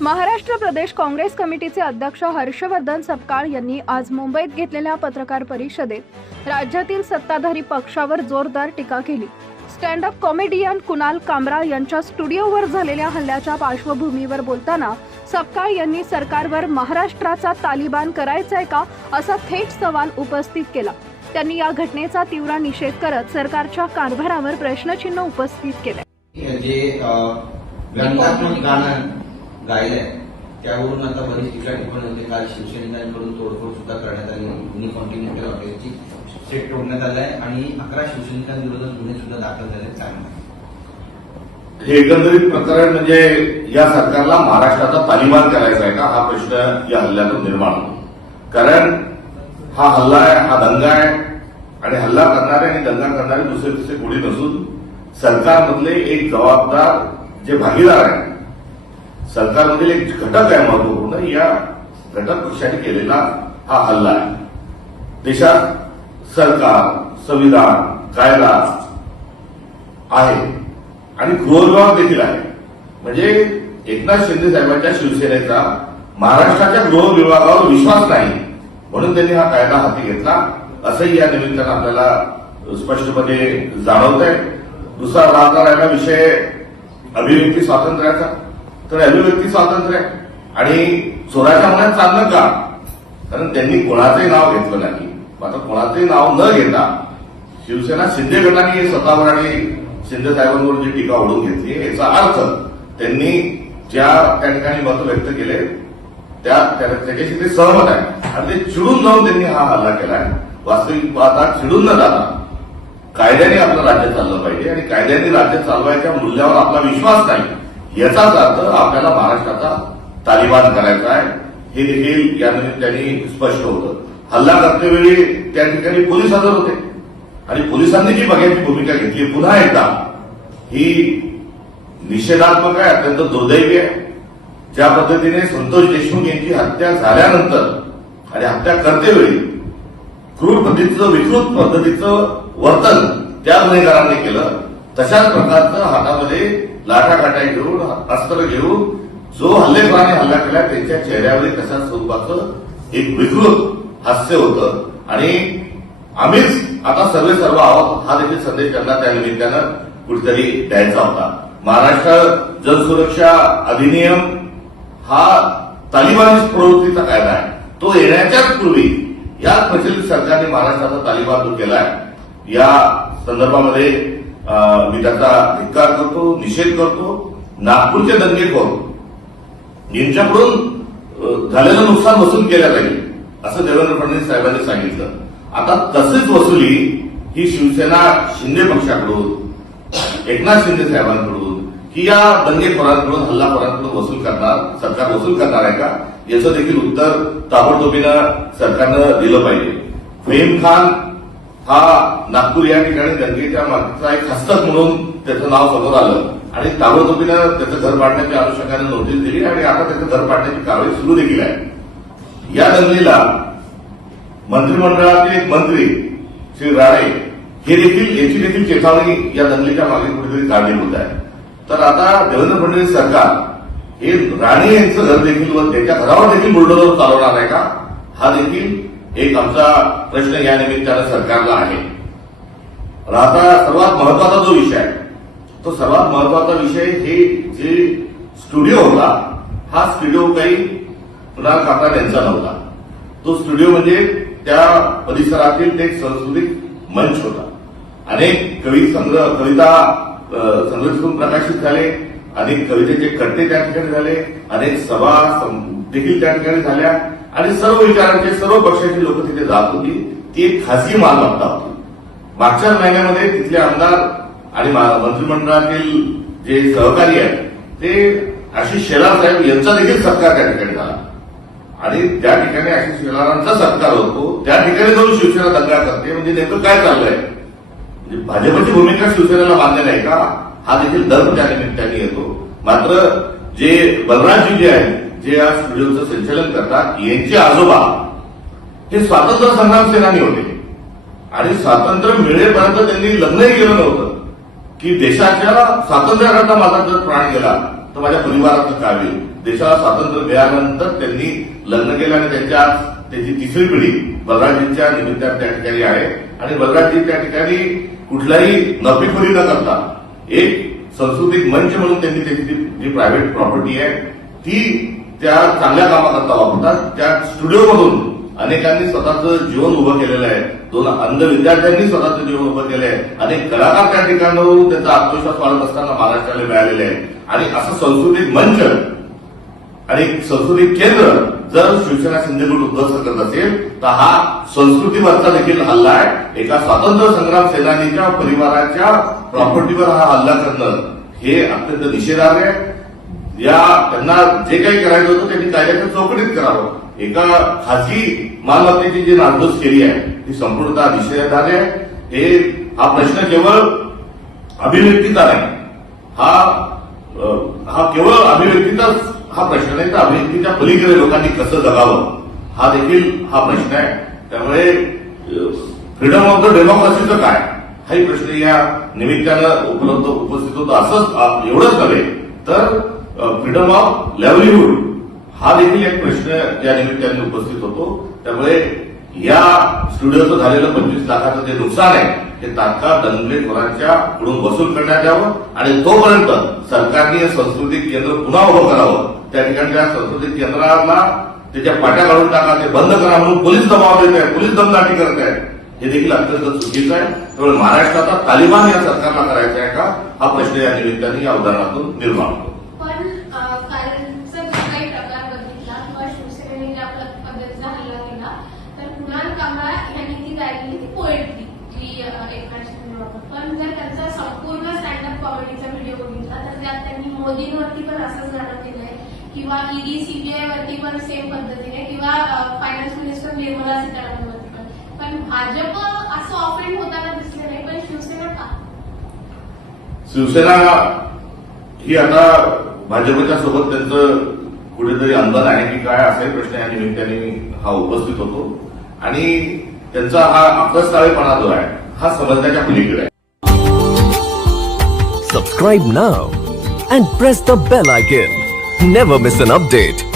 महाराष्ट्र प्रदेश काँग्रेस कमिटीचे अध्यक्ष हर्षवर्धन सपकाळ यांनी आज मुंबईत घेतलेल्या पत्रकार परिषदेत राज्यातील सत्ताधारी पक्षावर जोरदार टीका केली. Stand up comedian Kunal Kamra यांच्या स्टुडिओवर झालेल्या हल्ल्याच्या पार्श्वभूमीवर बोलताना सपकाळ यांनी सरकारवर महाराष्ट्राचा तालिबान करायचाय का असा थेट सवाल उपस्थित केला. त्यांनी या घटनेचा तीव्र निषेध करत सरकारच्या कारभारावर प्रश्नचिन्ह उपस्थित केले. जे अ, गायलंय त्यावरून आता बरीच टीका टिप्पणी होते. काल शिवसैनिकांकडून तोडफोड सुद्धा करण्यात आली. युनिकॉन्टिनेंटल हॉटेलची सेट तोडण्यात आलाय. आणि अकरा शिवसैनिकांविरोधात गुन्हे सुद्धा दाखल झाले चांगले हे एकंदरीत प्रकरण म्हणजे या सरकारला महाराष्ट्राचा तालिबान करायचा आहे का? हा प्रश्न या हल्ल्यातून निर्माण होतो. कारण हा हल्ला आहे हा दंगा आहे. आणि हल्ला करणारे आणि दंगा करणारे दुसरे दुसरे कोणी नसून सरकारमधले एक जबाबदार जे भागीदार आहे सरकारमधील एक घटक आहे महत्त्वपूर्ण या घटक पक्षाने केलेला हा हल्ला आहे. देशात सरकार संविधान कायदा आहे आणि गृहविभाग देखील आहे. म्हणजे एकनाथ शिंदे साहेबांच्या शिवसेनेचा महाराष्ट्राच्या गृह विभागावर विश्वास नाही. म्हणून त्यांनी हा कायदा हाती घेतला. असंही या निमित्तानं आपल्याला स्पष्टपणे जाणवत आहे दुसरा राहता राहिला विषय अभिव्यक्ती स्वातंत्र्याचा. तर अभिव्यक्ती स्वातंत्र्य आहे. आणि चोराच्या मनात चाललं का? कारण त्यांनी कोणाचंही नाव घेतलं नाही. आता कोणाचंही नाव न घेता शिवसेना शिंदे गटाने स्वतःवर आणि शिंदे साहेबांवर जी टीका ओढून घेतली याचा अर्थ त्यांनी ज्या त्या ठिकाणी मत व्यक्त केले त्या त्या- त्याच्याशी ते सहमत आहे आणि ते चिडून जाऊन त्यांनी हा हल्ला केलाय. वास्तविक पाहता चिडून न जाता कायद्याने आपलं राज्य चाललं पाहिजे. आणि कायद्याने राज्य चालवायच्या मूल्यावर आपला विश्वास नाही. याचाच अर्थ आपल्याला महाराष्ट्राचा तालिबान करायचा आहे. हे देखील या निमित्ताने स्पष्ट होतं. हल्ला करतेवेळी त्या ठिकाणी पोलीस हजर होते. आणि पोलिसांनी जी बघायची भूमिका घेतली पुन्हा एकदा ही निषेधात्मक आहे अत्यंत दुर्दैवी आहे. ज्या पद्धतीने संतोष देशमुख यांची हत्या झाल्यानंतर आणि हत्या करतेवेळी क्रूर पद्धतीचं विकृत पद्धतीचं वर्तन त्या गुन्हेगारांनी केलं तशाच प्रकारचं हातामध्ये लाठाकाठ्या घेऊन अस्त्र घेऊन जो हल्लेखोराने हल्ला केला त्यांच्या चेहऱ्यावर तशाच स्वरूपाचं एक विकृत हास्य होतं. आणि आम्हीच आता सर्वे सर्व आहोत हा देखील संदेश त्यांना त्या निमित्तानं कुठेतरी द्यायचा होता. महाराष्ट्र जनसुरक्षा अधिनियम हा तालिबानी प्रवृत्तीचा कायदा आहे. तो येण्याच्याच पूर्वी या प्रचलित सरकारने महाराष्ट्राचा तालिबान दूर केलाय. या संदर्भामध्ये मी त्याचा धिक्कार करतो निषेध करतो नागपूरचे दंगेखोर यांच्याकडून झालेलं नुकसान वसूल केलं पाहिजे असं देवेंद्र फडणवीस साहेबांनी सांगितलं. आता तसेच वसुली ही शिवसेना शिंदे पक्षाकडून एकनाथ शिंदे साहेबांकडून की या दंगेखोरांकडून हल्लाखोरांकडून वसूल करणार सरकार वसूल करणार आहे का? याचं देखील उत्तर ताबडतोबीनं सरकारनं दिलं पाहिजे. फहीम खान हा नागपूर या ठिकाणी दंगेच्या मागचा एक हस्तक म्हणून त्याचं नाव समोर आलं. आणि ताबडतोबीनं त्याचं घर पाडण्याच्या अनुषंगाने नोटीस दिली आणि आता त्याचं घर पाडण्याची कारवाई सुरू देखील आहे. या दंगलीला मंत्रिमंडळातील एक मंत्री श्री राणे हे देखील याची देखील चेतावणी या दंगलीच्या मागे कुठेतरी कारणीभूत आहे. तर आता देवेंद्र फडणवीस सरकार हे राणे यांचं घर देखील व त्याच्या घरावर देखील बुलडोजर चालवणार आहे का? हा देखील एक आमचा प्रश्न या निमित्तानं सरकारला आहे. राहता सर्वात महत्त्वाचा जो विषय आहे तो सर्वात महत्त्वाचा विषय हे जे स्टुडिओ होता हा स्टुडिओ काही पुन्हा काका त्यांचा नव्हता. तो स्टुडिओ म्हणजे त्या परिसरातील एक सांस्कृतिक मंच होता. अनेक कवी संग्रह कविता संग्रहितून प्रकाशित झाले अनेक कवितेचे कट्टे त्या ठिकाणी झाले अनेक सभा सं- देखील त्या ठिकाणी झाल्या. आणि सर्व विचारांचे सर्व पक्षाची लोक तिथे जात होती. ती एक खासगी मालमत्ता होती. मागच्या महिन्यामध्ये तिथले आमदार आणि मा- मंत्रिमंडळातील जे सहकारी आहेत ते आशिष शेलार साहेब यांचा देखील सत्कार त्या ठिकाणी झाला. आणि त्या ठिकाणी आशिष शेलारांचा सत्कार होतो. त्या ठिकाणी जाऊन शिवसेना दंगा करते. म्हणजे नेमकं काय चाललंय? म्हणजे भाजपची भूमिका शिवसेनेला मान्य नाही का? हा देखील दर्प त्या निमित्ताने येतो. मात्र जे बलराजजी जे आहेत जे या स्टुडिओचं संचालन करतात यांचे आजोबा हे स्वातंत्र्य संग्राम सेनानी होते. आणि स्वातंत्र्य मिळेपर्यंत त्यांनी लग्नही केलं नव्हतं. की देशाच्या स्वातंत्र्याकरता माझा जर प्राण गेला तर माझ्या परिवाराचं काय होईल? देशाला स्वातंत्र्य मिळाल्यानंतर त्यांनी लग्न केलं आणि त्यांच्या आज त्याची तिसरी पिढी बलराजींच्या निमित्तानं त्या ठिकाणी आहे. आणि बलराजी त्या ठिकाणी कुठलाही नफेखोरी न करता एक सांस्कृतिक मंच म्हणून त्यांनी त्याची जी प्रायव्हेट प्रॉपर्टी आहे ती त्या चांगल्या कामाकरता वापरतात त्या स्टुडिओमधून अनेकांनी स्वतःचं जीवन उभं केलेलं आहे. दोन अंध विद्यार्थ्यांनी स्वतःचं जीवन उभं केलं आहे. अनेक कलाकार त्या ठिकाणावरून त्यांचा आत्मविश्वास वाढत असताना महाराष्ट्राला मिळालेले आहे. आणि असं सांस्कृतिक मंच आणि संस्कृतिक सांस्कृतिक केंद्र जर शिवसेना शिंदेगड उद्ध्वस्त करत असेल तर हा संस्कृतीवरचा देखील हल्ला आहे. एका स्वातंत्र्य संग्राम सेनानीच्या परिवाराच्या प्रॉपर्टीवर हा हल्ला करणं हे अत्यंत निषेधार्ह आहे. या त्यांना जे काही करायचं होतं त्यांनी कायद्याच्या चौकटीत करावं. एका खाजगी मालमत्तेची जी नासधूस केली आहे ती संपूर्णतः निषेधार्ह आहे. हे हा प्रश्न केवळ अभिव्यक्तीचा नाही. हा हा केवळ अभिव्यक्तीचाच हा प्रश्न नाही तर अभिव्यक्तीच्या पलीकडे लोकांनी कसं जगावं हा देखील हा प्रश्न आहे. त्यामुळे फ्रीडम ऑफ द डेमोक्रेसीचं काय? हाही प्रश्न या निमित्तानं उपलब्ध उपस्थित होतो. असंच एवढंच नव्हे तर फ्रीडम ऑफ लेवलीहूड हा देखील एक प्रश्न या निमित्ताने उपस्थित होतो. त्यामुळे या स्टुडिओचं झालेलं पंचवीस लाखाचं जे नुकसान आहे ते तात्काळ दंगेखोरांच्या कडून वसूल करण्यात यावं आणि तोपर्यंत सरकारने हे सांस्कृतिक केंद्र पुन्हा उभं करावं. त्या ठिकाणी त्या सांस्कृतिक केंद्राला त्याच्या पाट्या काढून टाका ते बंद करा म्हणून पोलीस दबाव देत आहे पोलीस दमदाटी करत आहेत. हे देखील अत्यंत चुकीचं आहे. त्यामुळे महाराष्ट्राचा तालिबान या सरकारला करायचा आहे का? हा प्रश्न या निमित्ताने या उदाहरणातून निर्माण होतो पण अं, कालचा जो काही प्रकार बघितला किंवा शिवसेनेने ज्या पद- पद्धतीचा हल्ला केला तर कुणाल कांबळा यांनी ती ती पोएट्री जी एकनाथ शिंदे पण जर त्यांचा संपूर्ण स्टँडअप कॉमेडीचा व्हिडिओ बघितला तर त्यात त्यांनी मोदींवरती पण असंच गाणं केलंय किंवा ईडी सीबीआय वरती पण सेम पद्धतीने किंवा फायनान्स मिनिस्टर निर्मला सीतारामन वरती पण. पण भाजप असं ऑफेंड होताना दिसले नाही पण शिवसेना का? शिवसेना ही आता भाजपच्या सोबत त्यांचं कुठेतरी अंदाज आहे की काय असाही प्रश्न या निमित्ताने हा उपस्थित होतो. आणि त्यांचा हा आपसस्थाळेपणा जो आहे हा समजण्याच्या पलीकडे आहे Subscribe now and press the bell icon. Never miss an update.